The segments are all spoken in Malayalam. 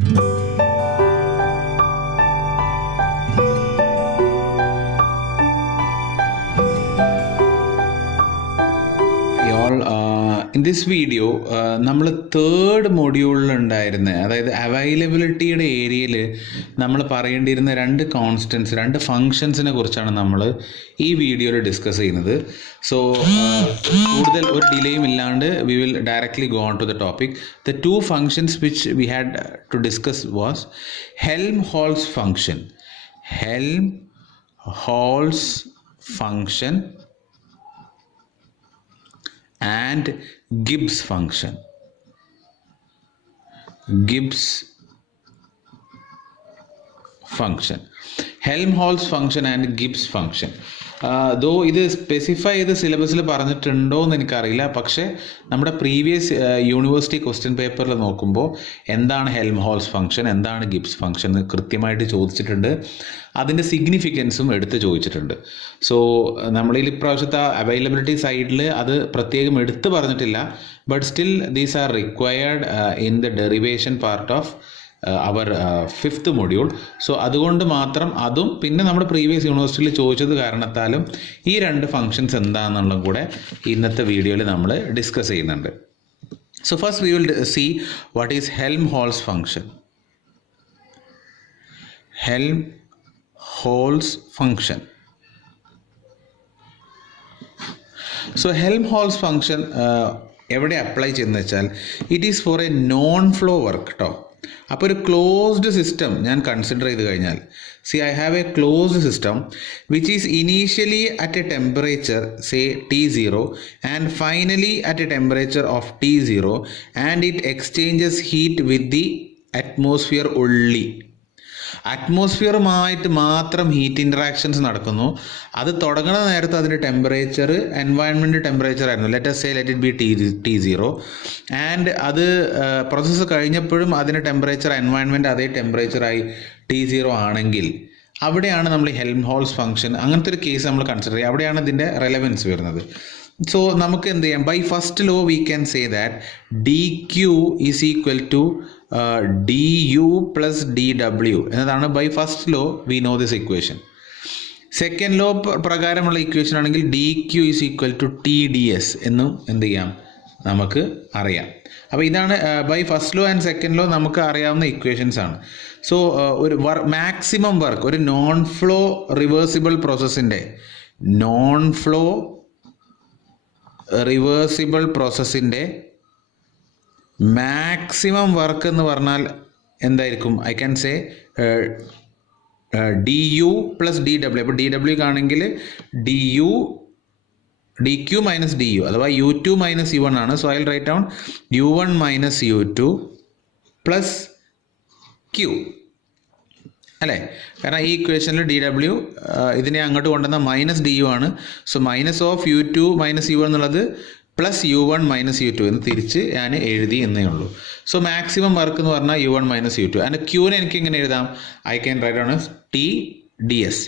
In this video, നമ്മൾ തേർഡ് മൊഡ്യൂളിലുണ്ടായിരുന്ന അതായത് അവൈലബിലിറ്റിയുടെ ഏരിയയിൽ നമ്മൾ പറയേണ്ടിയിരുന്ന രണ്ട് കോൺസ്റ്റൻസ്, രണ്ട് ഫങ്ഷൻസിനെ കുറിച്ചാണ് നമ്മൾ ഈ വീഡിയോയിൽ ഡിസ്കസ് ചെയ്യുന്നത്. സോ കൂടുതൽ ഒരു ഡിലേയും ഇല്ലാണ്ട് we will directly go on to the topic. The two functions which we had to discuss was Helmholtz function and Gibbs function. Helmholtz function and Gibbs function. Though ഇത് സ്പെസിഫൈ ചെയ്ത് സിലബസിൽ പറഞ്ഞിട്ടുണ്ടോ എന്ന് എനിക്കറിയില്ല. പക്ഷേ നമ്മുടെ പ്രീവിയസ് യൂണിവേഴ്സിറ്റി ക്വസ്റ്റ്യൻ പേപ്പറിൽ നോക്കുമ്പോൾ എന്താണ് ഹെൽംഹോൾട്ട്സ് ഫംഗ്ഷൻ, എന്താണ് ഗിബ്സ് ഫംഗ്ഷൻ എന്ന് കൃത്യമായിട്ട് ചോദിച്ചിട്ടുണ്ട്. അതിൻ്റെ സിഗ്നിഫിക്കൻസും എടുത്ത് ചോദിച്ചിട്ടുണ്ട്. സോ നമ്മളിൽ ഇപ്രാവശ്യത്തെ അവൈലബിലിറ്റി സൈഡിൽ അത് പ്രത്യേകം എടുത്ത് പറഞ്ഞിട്ടില്ല. But still these are required in the derivation part of our fifth module. So അതുകൊണ്ട് മാത്രം അതും പിന്നെ നമ്മുടെ പ്രീവിയസ് യൂണിവേഴ്സിറ്റിയിൽ ചോദിച്ചത് കാരണത്താലും ഈ രണ്ട് ഫങ്ഷൻസ് എന്താണെന്നുള്ളതും കൂടെ ഇന്നത്തെ വീഡിയോയിൽ നമ്മൾ ഡിസ്കസ് ചെയ്യുന്നുണ്ട്. So first we will see what is Helmholtz function. So Helmholtz function എവിടെ അപ്ലൈ ചെയ്യുന്നത് വെച്ചാൽ it is for a non flow work കേട്ടോ. അപ്പോൾ ഒരു ക്ലോസ്ഡ് സിസ്റ്റം ഞാൻ കൺസിഡർ ചെയ്ത് കഴിഞ്ഞാൽ, I have a closed system which is initially at a temperature say T0 and finally at a temperature of T0 and it exchanges heat with the atmosphere only. അറ്റ്മോസ്ഫിയറുമായിട്ട് മാത്രം ഹീറ്റ് ഇൻട്രാക്ഷൻസ് നടക്കുന്നു. അത് തുടങ്ങുന്ന നേരത്ത് അതിൻ്റെ ടെമ്പറേച്ചർ എൻവയൺമെൻറ്റ് ടെമ്പറേച്ചർ ആയിരുന്നു. Let it B T0 and അത് പ്രോസസ്സ് കഴിഞ്ഞപ്പോഴും അതിൻ്റെ ടെമ്പറേച്ചർ എൻവയൺമെൻറ്റ് അതേ ടെമ്പറേച്ചറായി T0 ആണെങ്കിൽ അവിടെയാണ് നമ്മൾ ഹെൽംഹോൾട്ട്സ് ഫംഗ്ഷൻ അങ്ങനത്തെ ഒരു കേസ് നമ്മൾ കൺസിഡർ ചെയ്യുക. അവിടെയാണ് ഇതിൻ്റെ റെലവൻസ് വരുന്നത്. സോ നമുക്ക് എന്ത് ചെയ്യാം, by first law we can say that dq is equal to du plus dw എന്നതാണ് by first law. We know this equation. Second law പ്രകാരമുള്ള ഇക്വേഷൻ ആണെങ്കിൽ dq is equal to tds എന്നും എന്ത് ചെയ്യാം നമുക്ക് അറിയാം. അപ്പോൾ ഇതാണ് by first law and second law നമുക്ക് അറിയാവുന്ന ഇക്വേഷൻസ് ആണ്. സോ ഒരു മാക്സിമം വർക്ക്, ഒരു നോൺ ഫ്ലോ റിവേഴ്സിബിൾ പ്രോസസ്സിൻ്റെ മാക്സിമം വർക്ക് എന്ന് പറഞ്ഞാൽ എന്തായിരിക്കും? I can say du plus dw. അപ്പോൾ dw ആണെങ്കിൽ dq മൈനസ് du അഥവാ u2 മൈനസ് u1 ആണ്. So I will write down u1 minus u2 plus q അല്ലേ? കാരണം ഈ ഇക്വേഷനിൽ dw ഇതിനെ അങ്ങോട്ട് കൊണ്ടുവന്ന മൈനസ് du ആണ്. So minus of u2 minus u1 എന്നുള്ളത് പ്ലസ് u1 മൈനസ് u2 എന്ന് തിരിച്ച് ഞാൻ എഴുതി എന്നേ ഉള്ളൂ. സോ മാക്സിമം വർക്ക് എന്ന് പറഞ്ഞാൽ u1 മൈനസ് u2 ആൻഡ് ക്യൂനെ എനിക്ക് എങ്ങനെ എഴുതാം? I can write down Tds.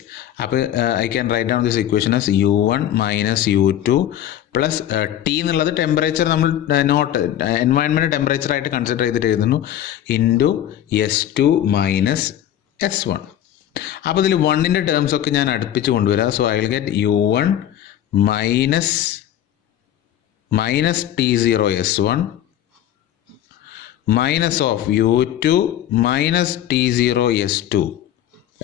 അപ്പോൾ I can write down this equation as u1 minus u2 plus T എന്നുള്ളത് ടെമ്പറേച്ചർ നമ്മൾ നോട്ട് എൻവയൺമെൻറ്റ് ടെമ്പറേച്ചറായിട്ട് കൺസിഡർ ചെയ്തിട്ട് എഴുതുന്നു ഇൻറ്റു S2 മൈനസ് S1. അപ്പോൾ ഇതിൽ 1ൻ്റെ ടേംസ് ഒക്കെ ഞാൻ അടുപ്പിച്ച് കൊണ്ടുവരാം. So I will get u1 minus T0 S1 minus of u2 minus T0 S2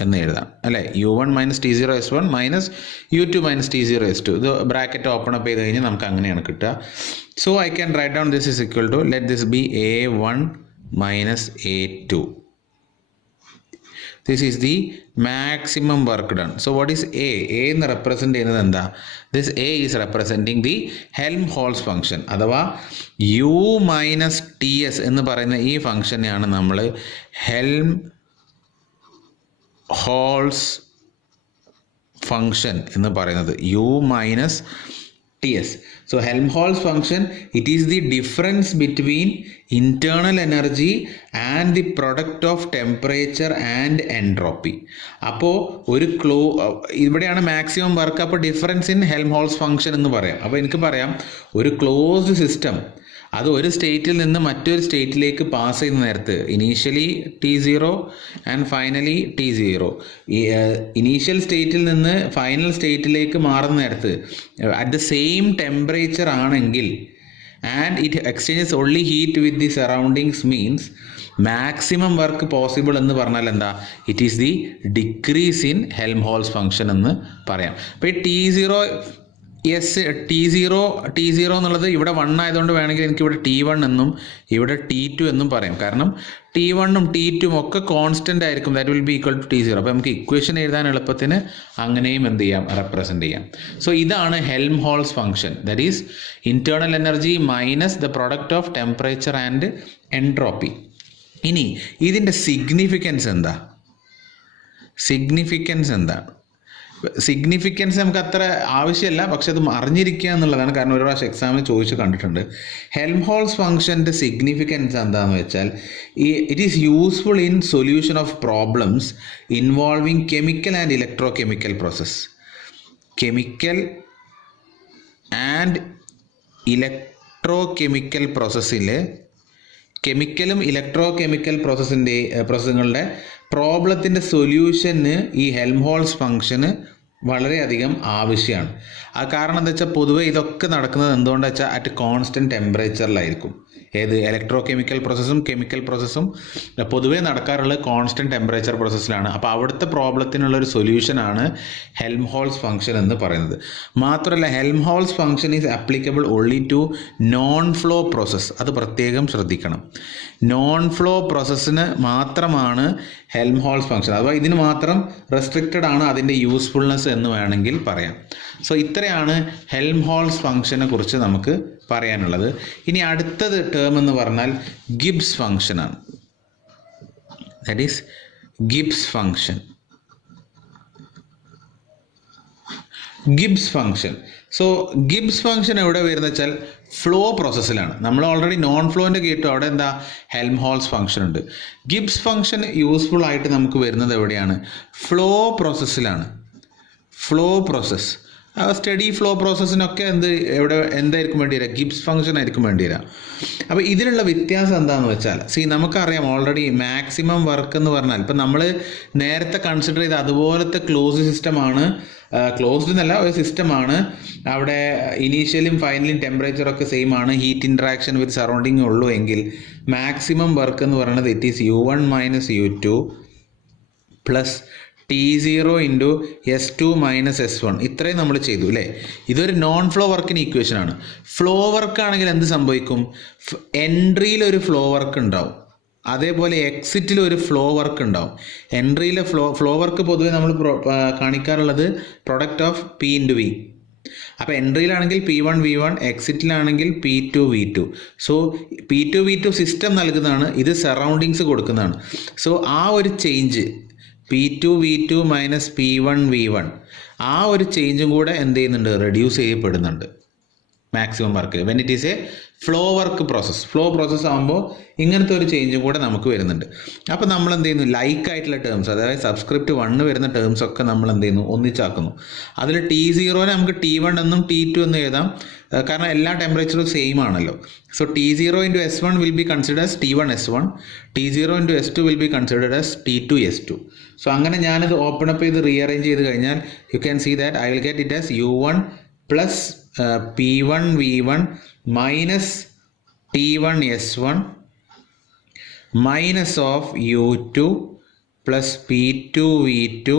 എന്ന് എഴുതാം അല്ലേ? u1 minus T0 S1 minus u2 minus T0 S2. ഇത് ബ്രാക്കറ്റ് ഓപ്പൺ അപ്പ് ചെയ്ത് കഴിഞ്ഞാൽ നമുക്ക് അങ്ങനെയാണ് കിട്ടുക. So I can write down this is equal to let this be A1 minus A2. This is the maximum work done. So what is A? A എന്ന് റെപ്രസെൻ്റ് ചെയ്യുന്നത് എന്താ? This A is representing the Helmholtz function അഥവാ u മൈനസ് Ts എന്ന് പറയുന്ന ഈ ഫംഗ്ഷനെയാണ് നമ്മൾ Helmholtz ഫംഗ്ഷൻ എന്ന് പറയുന്നത്. u minus Ts. So Helmholtz function, it is the difference between internal energy and the product of temperature and entropy. അപ്പോൾ ഒരു ഇവിടെയാണ് മാക്സിമം വർക്ക്. അപ്പോൾ ഡിഫറൻസ് ഇൻ ഹെൽംഹോൾട്ട്സ് ഫംഗ്ഷൻ എന്ന് പറയാം. അപ്പോൾ എനിക്ക് പറയാം ഒരു ക്ലോസ്ഡ് സിസ്റ്റം അത് ഒരു സ്റ്റേറ്റിൽ നിന്ന് മറ്റൊരു സ്റ്റേറ്റിലേക്ക് പാസ് ചെയ്യുന്ന നേരത്ത് initially T0 and finally T0, ഈ ഇനീഷ്യൽ സ്റ്റേറ്റിൽ നിന്ന് ഫൈനൽ സ്റ്റേറ്റിലേക്ക് മാറുന്ന നേരത്ത് അറ്റ് ദ സെയിം ടെമ്പറേച്ചർ ആണെങ്കിൽ and it exchanges only heat with the surroundings means maximum work possible എന്ന് പറഞ്ഞാൽ എന്താ? It is the decrease in Helmholtz function എന്ന് പറയാം. അപ്പോൾ ഈ T0 എന്നുള്ളത് ഇവിടെ 1 ആയതുകൊണ്ട് വേണമെങ്കിൽ എനിക്ക് ഇവിടെ T1 എന്നും ഇവിടെ T2 എന്നും പറയാം. കാരണം T1ഉം T2ഉം ഒക്കെ കോൺസ്റ്റൻ്റ് ആയിരിക്കും. That will be equal to T0. അപ്പോൾ നമുക്ക് ഇക്വേഷൻ എഴുതാൻ എളുപ്പത്തിന് അങ്ങനെയും എന്ത് ചെയ്യാം? റെപ്രസെൻ്റ് ചെയ്യാം. സോ ഇതാണ് Helmholtz function. That is internal energy minus the product of temperature and entropy. ഇനി ഇതിൻ്റെ സിഗ്നിഫിക്കൻസ് എന്താ? സിഗ്നിഫിക്കൻസ് നമുക്ക് അത്ര ആവശ്യമല്ല, പക്ഷെ അത് അറിഞ്ഞിരിക്കുക എന്നുള്ളതാണ്. കാരണം ഒരു പ്രാവശ്യം എക്സാമിന് ചോദിച്ച് കണ്ടിട്ടുണ്ട്. ഹെൽംഹോൾട്ട്സ് ഫംഗ്ഷൻ്റെ സിഗ്നിഫിക്കൻസ് എന്താണെന്ന് വെച്ചാൽ it is useful in solution of problems involving chemical and electro chemical process. Chemical and electro chemical പ്രോസസ്സിൽ കെമിക്കലും ഇലക്ട്രോ കെമിക്കൽ പ്രോസസ്സുകളുടെ പ്രോബ്ലത്തിൻ്റെ സൊല്യൂഷന് ഈ ഹെൽംഹോൾട്ട്സ് ഫംഗ്ഷന് വളരെയധികം ആവശ്യമാണ്. ആ കാരണം എന്താ വെച്ചാൽ പൊതുവേ ഇതൊക്കെ നടക്കുന്നത് എന്തുകൊണ്ടാണെന്ന് വെച്ചാൽ അറ്റ് കോൺസ്റ്റൻറ്റ് ടെമ്പറേച്ചറിലായിരിക്കും. ഏത് ഇലക്ട്രോ കെമിക്കൽ പ്രോസസ്സും കെമിക്കൽ പ്രോസസ്സും പൊതുവേ നടക്കാറുള്ളത് കോൺസ്റ്റൻറ്റ് ടെമ്പറേച്ചർ പ്രോസസ്സിലാണ്. അപ്പോൾ അവിടുത്തെ പ്രോബ്ലത്തിനുള്ളൊരു സൊല്യൂഷനാണ് ഹെൽംഹോൾട്ട്സ് ഫംഗ്ഷൻ എന്ന് പറയുന്നത്. മാത്രമല്ല Helmholtz function is applicable only to non flow process. അത് പ്രത്യേകം ശ്രദ്ധിക്കണം. നോൺ ഫ്ലോ പ്രോസസ്സിന് മാത്രമാണ് ഹെൽംഹോൾട്ട്സ് ഫംഗ്ഷൻ, അഥവാ ഇതിന് മാത്രം റെസ്ട്രിക്റ്റഡ് ആണ് അതിൻ്റെ യൂസ്ഫുൾനെസ് എന്ന് വേണമെങ്കിൽ പറയാം. സോ ഇത്രയാണ് ഹെൽംഹോൾട്ട്സ് ഫംഗ്ഷനെ കുറിച്ച് നമുക്ക് പറയാനുള്ളത്. ഇനി അടുത്തത് ടേം എന്ന് പറഞ്ഞാൽ ഗിബ്സ് ഫംഗ്ഷനാണ്. That is Gibbs function. Gibbs function. So Gibbs function എവിടെ വരുന്നത് വെച്ചാൽ ഫ്ലോ പ്രോസസ്സിലാണ്. നമ്മൾ ഓൾറെഡി നോൺ ഫ്ലോൻ്റെ കേട്ടു, അവിടെ എന്താ ഹെൽംഹോൾട്ട്സ് ഫംഗ്ഷൻ ഉണ്ട്. ഗിബ്സ് ഫംഗ്ഷൻ യൂസ്ഫുൾ ആയിട്ട് നമുക്ക് വരുന്നത് എവിടെയാണ്? ഫ്ലോ പ്രോസസ്സിലാണ്. ഫ്ലോ പ്രോസസ്സ്, സ്റ്റഡി ഫ്ലോ പ്രോസസ്സിനൊക്കെ എന്തായിരിക്കും വേണ്ടി വരിക? ഗിബ്സ് ഫംഗ്ഷൻ ആയിരിക്കും വേണ്ടി വരിക. അപ്പോൾ ഇതിലുള്ള വ്യത്യാസം എന്താണെന്ന് വെച്ചാൽ നമുക്കറിയാം ഓൾറെഡി മാക്സിമം വർക്ക് എന്ന് പറഞ്ഞാൽ ഇപ്പം നമ്മൾ നേരത്തെ കൺസിഡർ ചെയ്ത അതുപോലത്തെ ക്ലോസ്ഡ് സിസ്റ്റമാണ്. ക്ലോസ്ഡ് എന്നല്ല, ഒരു സിസ്റ്റമാണ്. അവിടെ ഇനീഷ്യലും ഫൈനലും ടെമ്പറേച്ചറൊക്കെ സെയിം ആണ്, ഹീറ്റ് ഇൻട്രാക്ഷൻ വിത്ത് സറൗണ്ടിങ് ഉള്ളൂ എങ്കിൽ മാക്സിമം വർക്ക് എന്ന് പറയുന്നത് it is U1 - U2 plus T0 into S2 - S1. ഇത്രയും നമ്മൾ ചെയ്തു അല്ലേ? ഇതൊരു നോൺ ഫ്ലോ വർക്കിന് ഇക്വേഷനാണ്. ഫ്ലോ വർക്ക് ആണെങ്കിൽ എന്ത് സംഭവിക്കും? എൻട്രിയിൽ ഒരു ഫ്ലോ വർക്ക് ഉണ്ടാവും, അതേപോലെ എക്സിറ്റിൽ ഒരു ഫ്ലോ വർക്ക് ഉണ്ടാവും. എൻട്രിയിലെ ഫ്ലോ വർക്ക് പൊതുവെ നമ്മൾ കാണിക്കാറുള്ളത് product of P into V. അപ്പോൾ എൻട്രിയിലാണെങ്കിൽ P1 V1, എക്സിറ്റിലാണെങ്കിൽ P2 V2. So P2 V2 system നൽകുന്നതാണ്, ഇത് സറൗണ്ടിങ്സ് കൊടുക്കുന്നതാണ്. സോ ആ ഒരു change P2 V2 minus P1 V1, ആ ഒരു ചേഞ്ചും കൂടെ എന്ത് ചെയ്യുന്നുണ്ട്? റെഡ്യൂസ് ചെയ്യപ്പെടുന്നുണ്ട് maximum work when it is A flow work process. Flow process ആകുമ്പോൾ ഇങ്ങനത്തെ ഒരു ചേഞ്ചും കൂടെ നമുക്ക് വരുന്നുണ്ട്. അപ്പോൾ നമ്മൾ എന്ത് ചെയ്യുന്നു? ലൈക്ക് ആയിട്ടുള്ള ടേംസ്, അതായത് സബ്സ്ക്രിപ്റ്റ് 1 വരുന്ന ടേംസ് ഒക്കെ നമ്മൾ എന്ത് ചെയ്യുന്നു? ഒന്നിച്ചാക്കുന്നു. അതിൽ T0നെ നമുക്ക് T1 എന്നും T2 എന്നും എഴുതാം, കാരണം എല്ലാ ടെമ്പറേച്ചറും സെയിം ആണല്ലോ. So T0 into S1 will be considered as T1 S1, T0 into S2 will be considered as T2 S2. So അങ്ങനെ ഞാനിത് ഓപ്പൺ അപ്പ് ചെയ്ത് റീഅറേഞ്ച് ചെയ്ത് കഴിഞ്ഞാൽ you can see that I will get it as U1 plus P1 V1 minus T1 S1 minus of U2 plus P2 V2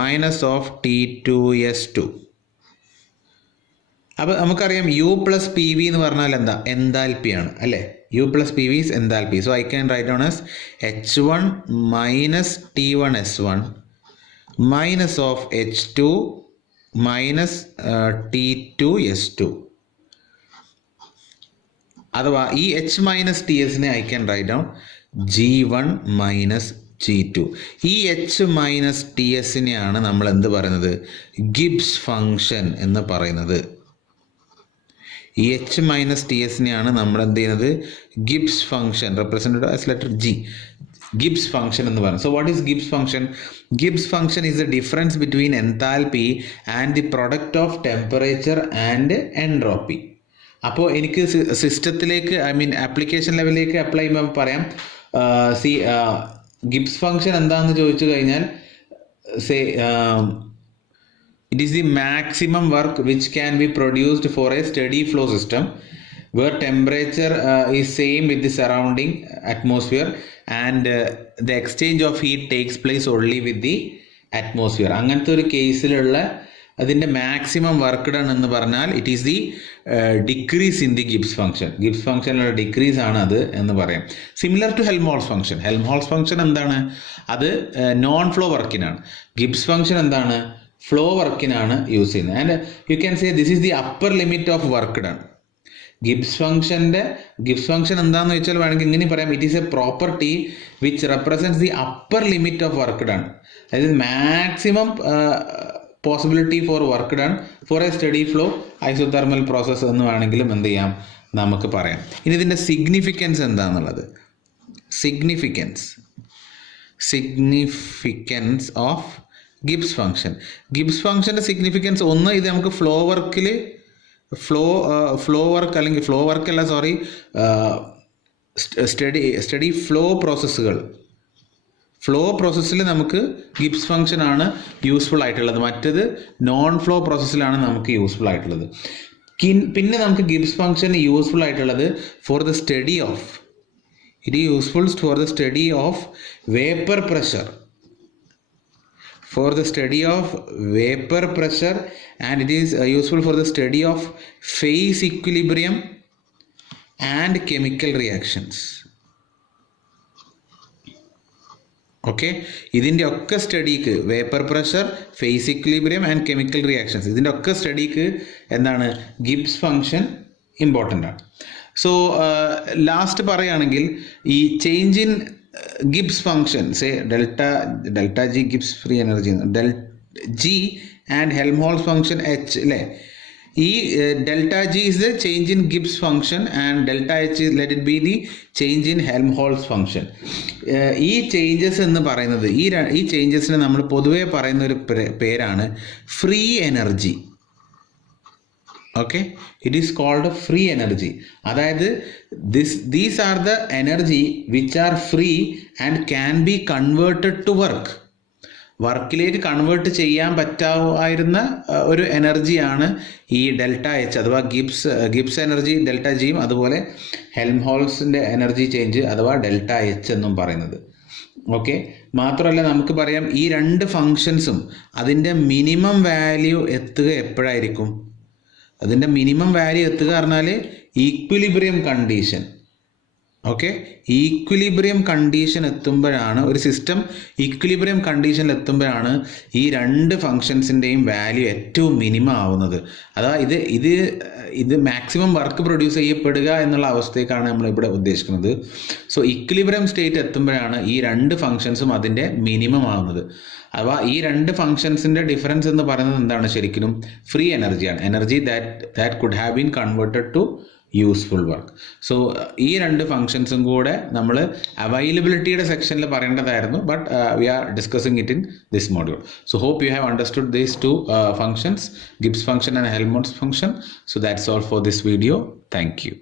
minus of T2 S2. അപ്പോൾ നമുക്കറിയാം U പ്ലസ് PV എന്ന് പറഞ്ഞാൽ എന്താ? എൻതാൽപ്പിയാണ് അല്ലേ? U plus PV is enthalpy. So I can write down as H1 minus T1 S1 minus of H2 minus T2 S2. അഥവാ ഈ H മൈനസ് TSനെ I can write down G1 minus G2. ഈ H മൈനസ് TSനെയാണ് നമ്മൾ എന്ത് പറയുന്നത്? ഗിബ്സ് ഫംഗ്ഷൻ എന്ന് പറയുന്നത്. ഈ H മൈനസ് TSനെയാണ് നമ്മൾ എന്ത് ചെയ്യുന്നത്? Gibbs function represented as letter G, Gibbs function എന്ന് പറയുന്നത്. So what is Gibbs function? Gibbs function is the difference between enthalpy and the product of temperature and entropy. അപ്പോൾ എനിക്ക് സിസ്റ്റത്തിലേക്ക് ആപ്ലിക്കേഷൻ ലെവലിലേക്ക് അപ്ലൈ ചെയ്യുമ്പോൾ പറയാം ഗിബ്സ് ഫംഗ്ഷൻ എന്താണെന്ന് ചോദിച്ചു കഴിഞ്ഞാൽ it is the maximum work which can be produced for a steady flow system where temperature is same with the surrounding atmosphere and the exchange of heat takes place only with the atmosphere. അങ്ങനത്തെ ഒരു കേസിലുള്ള അതിൻ്റെ മാക്സിമം വർക്ക് ഡൺ എന്ന് പറഞ്ഞാൽ it is the decrease in the Gibbs function. Gibbs ഫംഗ്ഷനിലുള്ള ഡിക്രീസ് ആണ് അത് എന്ന് പറയാം. Similar to Helmholtz function. Helmholtz function എന്താണ്? അത് നോൺ ഫ്ലോ വർക്കിനാണ്. ഗിബ്സ് ഫംഗ്ഷൻ എന്താണ്? ഫ്ലോ വർക്കിനാണ് യൂസ് ചെയ്യുന്നത്. And you can say this is the upper limit of work done. Gibbs function എന്താണെന്ന് വെച്ചാൽ വേണമെങ്കിൽ ഇങ്ങനെ പറയാം, it is a property which represents the upper limit of work done. അതായത് maximum possibility four work done for A study flow isothermal process എന്ന് വേണമെങ്കിലും എന്ത് ചെയ്യാം നമുക്ക് പറയാം. ഇനി ഇതിൻ്റെ സിഗ്നിഫിക്കൻസ് എന്താണെന്നുള്ളത്, significance of Gibbs function. Gibbs ഫംഗ്ഷൻ്റെ സിഗ്നിഫിക്കൻസ് ഒന്ന്, ഇത് നമുക്ക് ഫ്ലോ വർക്ക് അല്ലെങ്കിൽ ഫ്ലോ വർക്ക് അല്ല സോറി സ്റ്റഡി ഫ്ലോ പ്രോസസ്സിൽ നമുക്ക് ഗിബ്സ് ഫംഗ്ഷൻ ആണ് യൂസ്ഫുൾ ആയിട്ടുള്ളത്. മറ്റത് നോൺ ഫ്ലോ പ്രോസസ്സിലാണ് നമുക്ക് യൂസ്ഫുൾ ആയിട്ടുള്ളത്. പിന്നെ നമുക്ക് ഗിബ്സ് ഫംഗ്ഷൻ യൂസ്ഫുൾ ആയിട്ടുള്ളത് for the study of vapour pressure. For the study of vapor pressure and it is useful for the study of phase equilibrium and chemical reactions. Okay, ഇതിൻ്റെ ഒക്കെ സ്റ്റഡിക്ക് vapour pressure, phase equilibrium and chemical reactions, ഇതിൻ്റെ ഒക്കെ സ്റ്റഡിക്ക് എന്താണ് ഗിബ്സ് ഫംഗ്ഷൻ ഇമ്പോർട്ടൻ്റ് ആണ്. സോ ലാസ്റ്റ് പറയുകയാണെങ്കിൽ ഈ change in Gibbs function, say delta G gives free energy, del G and Helmholtz function H അല്ലേ. ഈ delta G is the change in Gibbs function and delta H let it be the change in Helmholtz function. ഈ ചേഞ്ചസ് എന്ന് പറയുന്നത് ഈ ചേഞ്ചസിന് നമ്മൾ പൊതുവേ പറയുന്ന ഒരു പേരാണ് free energy. Okay, it is called free energy. അതായത് these are the energy which are free and can be converted to വർക്കിലേക്ക് കൺവേർട്ട് ചെയ്യാൻ പറ്റാവുന്ന ഒരു എനർജിയാണ് ഈ ഡെൽറ്റ എച്ച് അഥവാ ഗിബ്സ് എനർജി ഡെൽറ്റ ജിയും അതുപോലെ ഹെൽംഹോൾട്സിൻ്റെ എനർജി ചേഞ്ച് അഥവാ ഡെൽറ്റ എച്ച് എന്നും പറയുന്നത്. ഓക്കെ, മാത്രമല്ല നമുക്ക് പറയാം ഈ രണ്ട് ഫങ്ഷൻസും അതിൻ്റെ മിനിമം വാല്യൂ എത്തുക എപ്പോഴായിരിക്കും? അതിൻ്റെ മിനിമം വാല്യൂ എത്തുക പറഞ്ഞാൽ equilibrium condition. Okay, equilibrium condition എത്തുമ്പോഴാണ്, ഒരു സിസ്റ്റം ഈക്വിലിബ്രിയം കണ്ടീഷനിൽ എത്തുമ്പോഴാണ് ഈ രണ്ട് ഫങ്ഷൻസിൻ്റെയും വാല്യൂ ഏറ്റവും മിനിമം ആവുന്നത്. അതാ ഇത് മാക്സിമം വർക്ക് പ്രൊഡ്യൂസ് ചെയ്യപ്പെടുക എന്നുള്ള അവസ്ഥയ്ക്കാണ് നമ്മളിവിടെ ഉദ്ദേശിക്കുന്നത്. സോ ഈക്വിലിബ്രിയം സ്റ്റേറ്റ് എത്തുമ്പോഴാണ് ഈ രണ്ട് ഫങ്ഷൻസും അതിൻ്റെ മിനിമം ആവുന്നത്. അഥവാ ഈ രണ്ട് ഫങ്ഷൻസിൻ്റെ ഡിഫറൻസ് എന്ന് പറയുന്നത് എന്താണ്? ശരിക്കും ഫ്രീ എനർജിയാണ്. Energy that could have been converted to useful work. So ഈ രണ്ട് ഫങ്ഷൻസും കൂടെ നമ്മൾ അവൈലബിലിറ്റിയുടെ സെക്ഷനിൽ പറയേണ്ടതായിരുന്നു, but we are discussing it in this module. So hope you have understood these two functions, Gibbs function and Helmholtz function. So that's all for this video. Thank U.